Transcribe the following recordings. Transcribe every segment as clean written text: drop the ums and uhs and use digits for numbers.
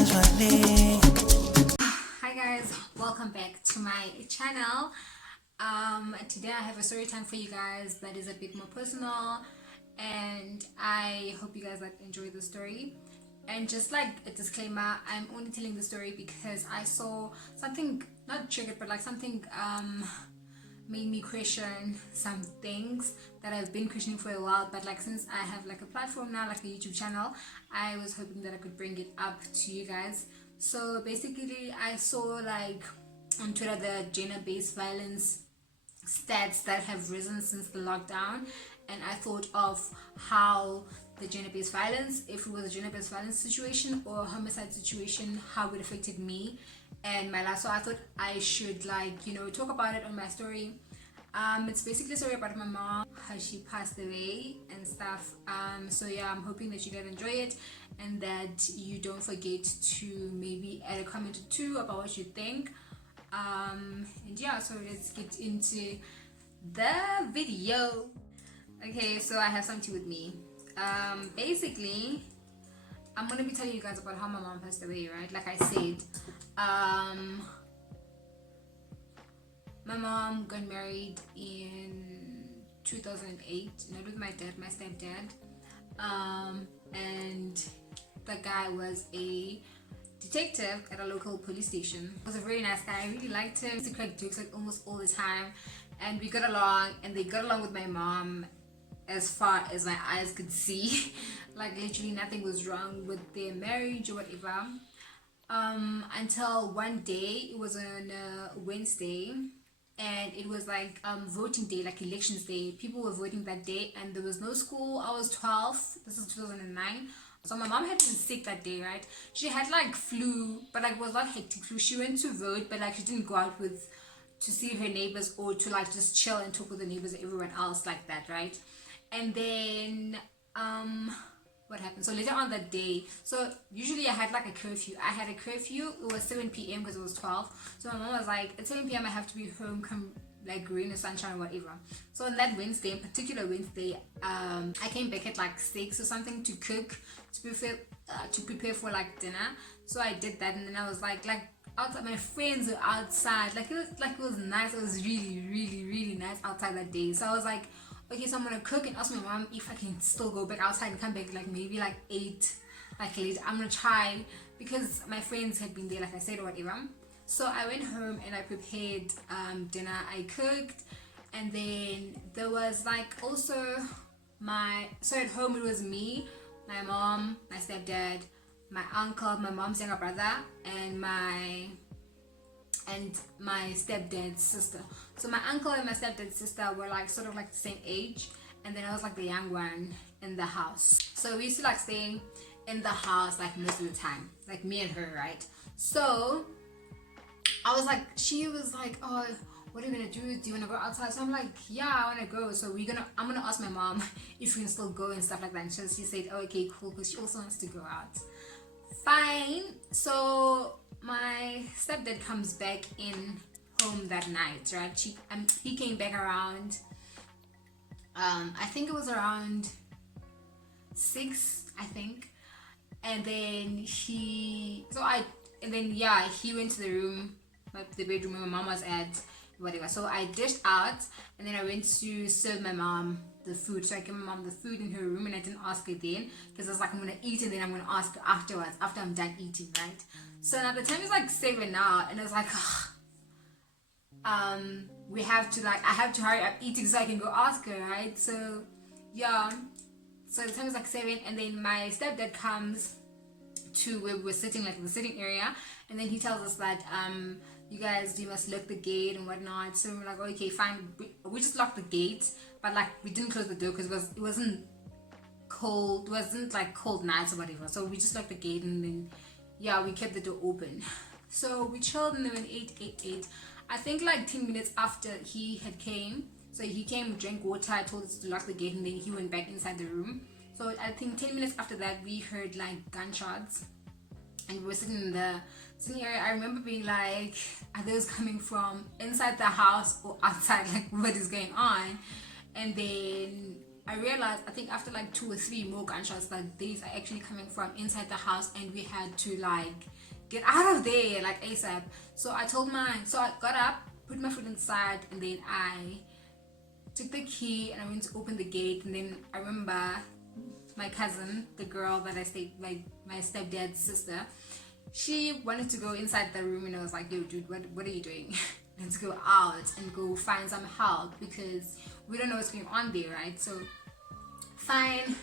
Hi guys, welcome back to my channel. Today I have a story time for you guys that is a bit more personal, and I hope you guys enjoy the story. And just like a disclaimer, I'm only telling the story because I saw something, not triggered, but like something made me question some things that I've been questioning for a while. But like, since I have like a platform now, like a YouTube channel, I was hoping that I could bring it up to you guys. So basically, I saw like on Twitter the gender-based violence stats that have risen since the lockdown, and I thought of how the gender-based violence, if it was a gender-based violence situation or a homicide situation, how it affected me and my life. So I thought I should talk about it on my story. It's basically a story about my mom, how she passed away and stuff. So yeah, I'm hoping that you guys enjoy it and that you don't forget to maybe add a comment or two about what you think. And yeah, so let's get into the video. Okay, so I have some tea with me. Basically, I'm gonna be telling you guys about how my mom passed away, right? Like I said, my mom got married in 2008, not with my dad, my stepdad. And the guy was a detective at a local police station. He was a very nice guy. I really liked him. He used to crack jokes like almost all the time, and we got along, and they got along with my mom as far as my eyes could see. Like literally nothing was wrong with their marriage or whatever. Until one day, it was on a Wednesday, and it was like voting day, like elections day. People were voting that day, and there was no school. I was 12. This is 2009. So my mom had been sick that day, right? She had like flu, but like it was not hectic flu. She went to vote, but like she didn't go out to see her neighbors or to like just chill and talk with the neighbors and everyone else like that, right? And then what happened? So later on that day, so usually I had like a curfew. I had a curfew. It was 7 p.m. because it was 12. So my mom was like, at 7 p.m. I have to be home, come like rain or sunshine or whatever. So on that Wednesday, in particular Wednesday, I came back at like 6 or something to cook, to prepare for like dinner. So I did that, and then I was like outside. My friends were outside. It was nice. It was really, really, really nice outside that day. So I was like, okay, so I'm gonna cook and ask my mom if I can still go back outside and come back like maybe like 8, like late. I'm gonna try, because my friends had been there, like I said, or whatever. So I went home and I prepared dinner. I cooked, and then there was like also so at home it was me, my mom, my stepdad, my uncle, my mom's younger brother, and my stepdad's sister. So my uncle and my stepdad's sister were like sort of like the same age, and then I was like the young one in the house. So we used to like stay in the house like most of the time, like me and her, right? So I was like, she was like, oh, what are you gonna do? Do you wanna go outside? So I'm like, yeah, I wanna go. So I'm gonna ask my mom if we can still go and stuff like that. And she said, oh, okay, cool, because she also wants to go out. Fine. So my stepdad comes back in home that night, right? He came back around I think it was around 6, I think. And then he went to the room, the bedroom where my mom was at, whatever. So I dished out, and then I went to serve my mom the food. So I gave my mom the food in her room, and I didn't ask her then, because I was like, I'm gonna eat and then I'm gonna ask her afterwards, after I'm done eating, right? So now the time is like 7 now, and I was like, I have to hurry up eating so I can go ask her, right? So yeah, so the time is like 7, and then my stepdad comes to where we're sitting, like in the sitting area, and then he tells us that you must lock the gate and whatnot. So we're like, okay, fine. We just locked the gate, but like we didn't close the door because it wasn't cold. It wasn't like cold nights or whatever. So we just locked the gate, and then yeah, we kept the door open. So we chilled, and then when 8. I think like 10 minutes after he had came. So he came, drank water, I told us to lock the gate, and then he went back inside the room. So I think 10 minutes after that, we heard like gunshots, and we were sitting in the sitting area. I remember being like, are those coming from inside the house or outside? Like, what is going on? And then I realized, I think after like 2 or 3 more gunshots, that these are actually coming from inside the house, and we had to like get out of there like ASAP. So I got up, put my foot inside, and then I took the key and I went to open the gate. And then I remember my cousin, the girl that I stayed, my stepdad's sister, she wanted to go inside the room, and I was like, yo dude, what are you doing? Let's go out and go find some help, because we don't know what's going on there, right? So fine,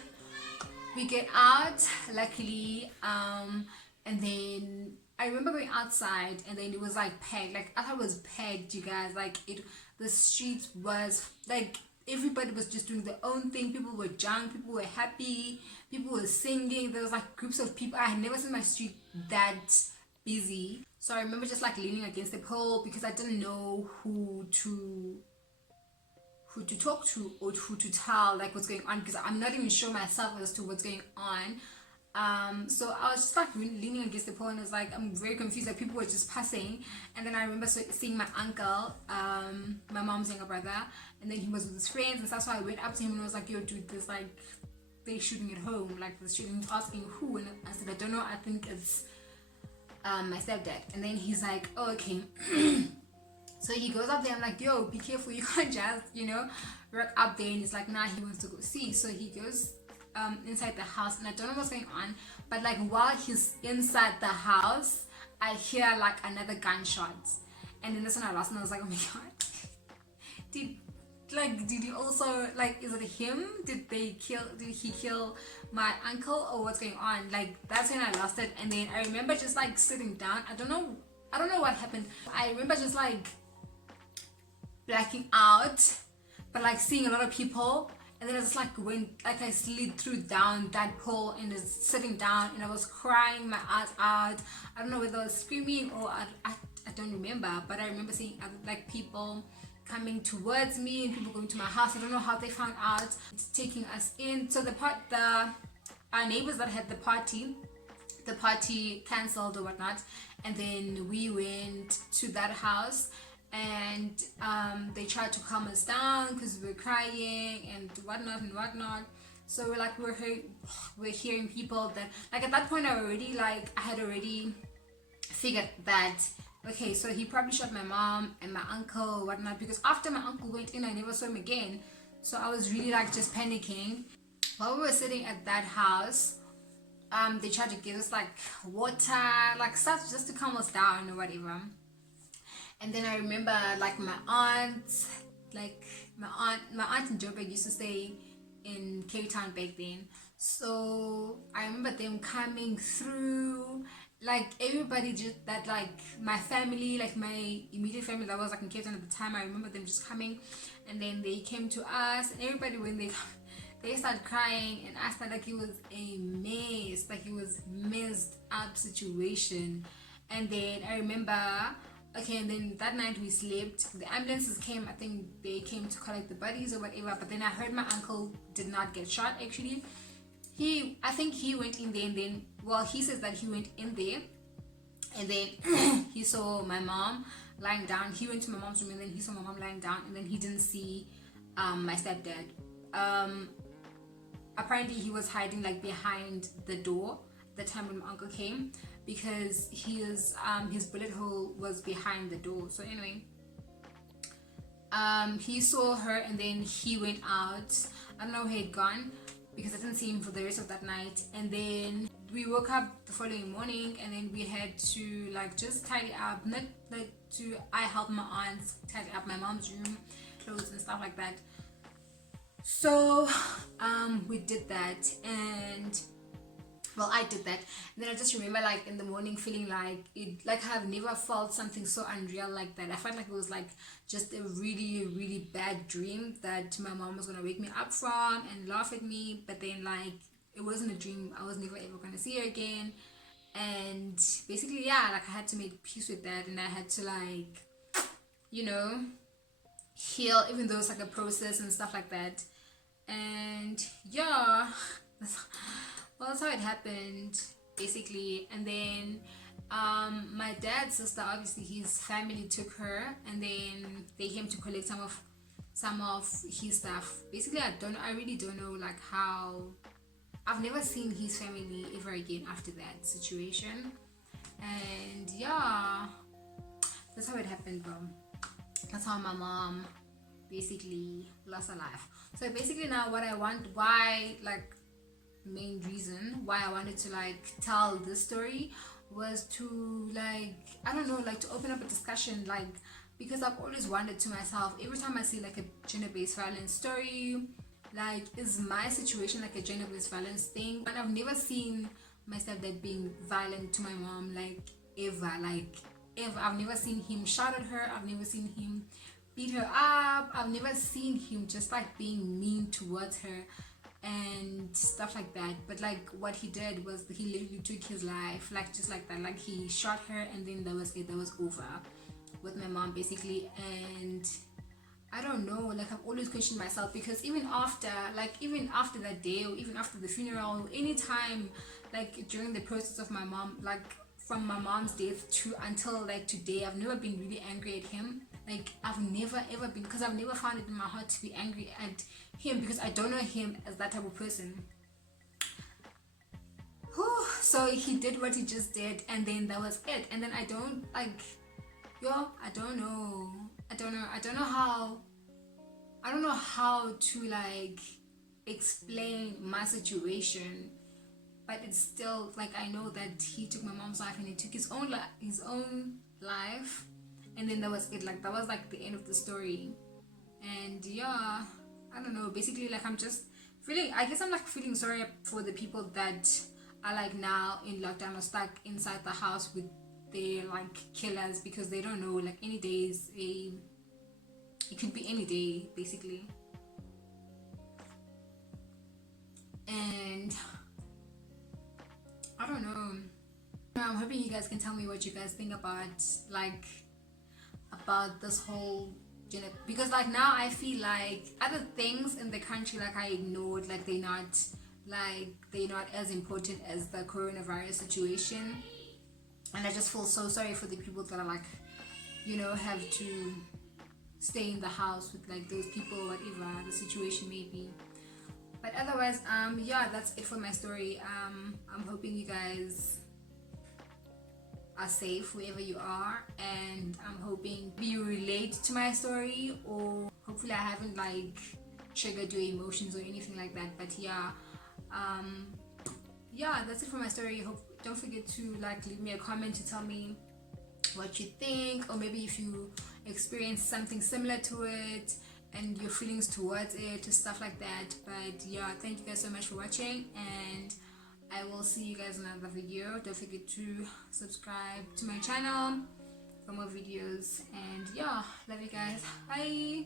we get out, luckily, and then I remember going outside, and then it was like packed. Like I thought it was packed, you guys. Like the street was like, everybody was just doing their own thing. People were drunk, people were happy, people were singing. There was like groups of people. I had never seen my street that busy. So I remember just like leaning against the pole, because I didn't know who to talk to or who to tell like what's going on, because I'm not even sure myself as to what's going on. So I was just like leaning against the pole, and it's like I'm very confused. Like people were just passing, and then I remember seeing my uncle, my mom's younger brother, and then he was with his friends and stuff. So I went up to him and I was like, "Yo, dude, there's like they shooting at home. Like the shooting." He's asking who, and I said, "I don't know. I think it's my stepdad." And then he's like, "Oh, okay." So he goes up there. I'm like, "Yo, be careful. You can't just work up there." And he's like, "Nah, he wants to go see." So he goes inside the house, and I don't know what's going on, but like while he's inside the house, I hear like another gunshot, and then that's when I lost, and I was like, oh my god, did he also, like, is it him? Did he kill my uncle, or what's going on? Like that's when I lost it. And then I remember just like sitting down. I don't know what happened. I remember just like blacking out, but like seeing a lot of people. And then I just like I slid through down that pole and just sitting down, and I was crying my eyes out. I don't know whether I was screaming or I don't remember, but I remember seeing like people coming towards me and people going to my house. I don't know how they found out, taking us in. So our neighbors that had the party cancelled or whatnot, and then we went to that house. And they tried to calm us down because we were crying and whatnot. So we're hearing people that, like, at that point I had already figured that, okay, so he probably shot my mom and my uncle or whatnot, because after my uncle went in I never saw him again. So I was really like just panicking. While we were sitting at that house, they tried to give us like water, like stuff just to calm us down or whatever. And then I remember like my aunt in Joburg used to stay in Cape Town back then. So I remember them coming through, like everybody, just that, like my family, like my immediate family that was like in Cape Town at the time. I remember them just coming, and then they came to us, and everybody, when they started crying, and I felt like it was a mess, like it was messed up situation. And then I remember, okay, and then that night we slept. The ambulances came. I think they came to collect the bodies or whatever. But then I heard my uncle did not get shot. Actually, I think he went in there, and then, well, he says that he went in there, and then he saw my mom lying down. He went to my mom's room, and then he saw my mom lying down, and then he didn't see my stepdad. Apparently he was hiding like behind the door the time when my uncle came, because his bullet hole was behind the door. So anyway, he saw her, and then he went out. I don't know where he'd gone, because I didn't see him for the rest of that night. And then we woke up the following morning, and then we had to like just tidy up, I helped my aunts tidy up my mom's room, clothes and stuff like that. So we did that, and well, I did that. And then I just remember like in the morning feeling like it, like I've never felt something so unreal like that. I felt like it was like just a really, really bad dream that my mom was gonna wake me up from and laugh at me. But then like it wasn't a dream. I was never ever gonna see her again. And basically, yeah, like I had to make peace with that, and I had to like, heal, even though it's like a process and stuff like that. And yeah, that's how it happened basically. And then my dad's sister, obviously his family took her, and then they came to collect some of his stuff. Basically, I really don't know like how. I've never seen his family ever again after that situation, and yeah, that's how it happened, bro. That's how my mom basically lost her life. So basically now what I want, why, like, main reason why I wanted to like tell this story was to, like, I don't know, like to open up a discussion, like, because I've always wondered to myself, every time I see like a gender-based violence story, like, is my situation like a gender-based violence thing? And I've never seen my stepdad being violent to my mom, like, ever, like, ever. I've never seen him shout at her. I've never seen him beat her up. I've never seen him just like being mean towards her and stuff like that. But like what he did was he literally took his life, like, just like that. Like, he shot her and then that was it. That was over with my mom basically. And I don't know, like, I've always questioned myself, because even after that day, or even after the funeral, anytime, like, during the process of my mom, like, from my mom's death to until like today, I've never been really angry at him. Like, I've never ever been, because I've never found it in my heart to be angry at him, because I don't know him as that type of person. Whew. So he did what he just did, and then that was it. And then I don't like, I don't know. I don't know how to like explain my situation, but it's still like, I know that he took my mom's life and he took his own life, and then that was it. Like, that was like the end of the story. And yeah, I don't know. Basically, like, I'm just feeling, I guess I'm like feeling sorry for the people that are like now in lockdown or stuck inside the house with their like killers, because they don't know, like, any day is it could be any day basically. And I don't know, I'm hoping you guys can tell me what you guys think about, like, about this whole because like now I feel like other things in the country, like, I ignored, like, they're not as important as the coronavirus situation. And I just feel so sorry for the people that are like, have to stay in the house with like those people, whatever the situation may be. But otherwise, yeah, that's it for my story. I'm hoping you guys are safe wherever you are, and I'm hoping you relate to my story, or hopefully I haven't like triggered your emotions or anything like that. But yeah, yeah, that's it for my story. Don't forget to like leave me a comment to tell me what you think, or maybe if you experience something similar to it and your feelings towards it, stuff like that. But yeah, thank you guys so much for watching, and I will see you guys in another video. Don't forget to subscribe to my channel for more videos, and yeah, love you guys. Bye.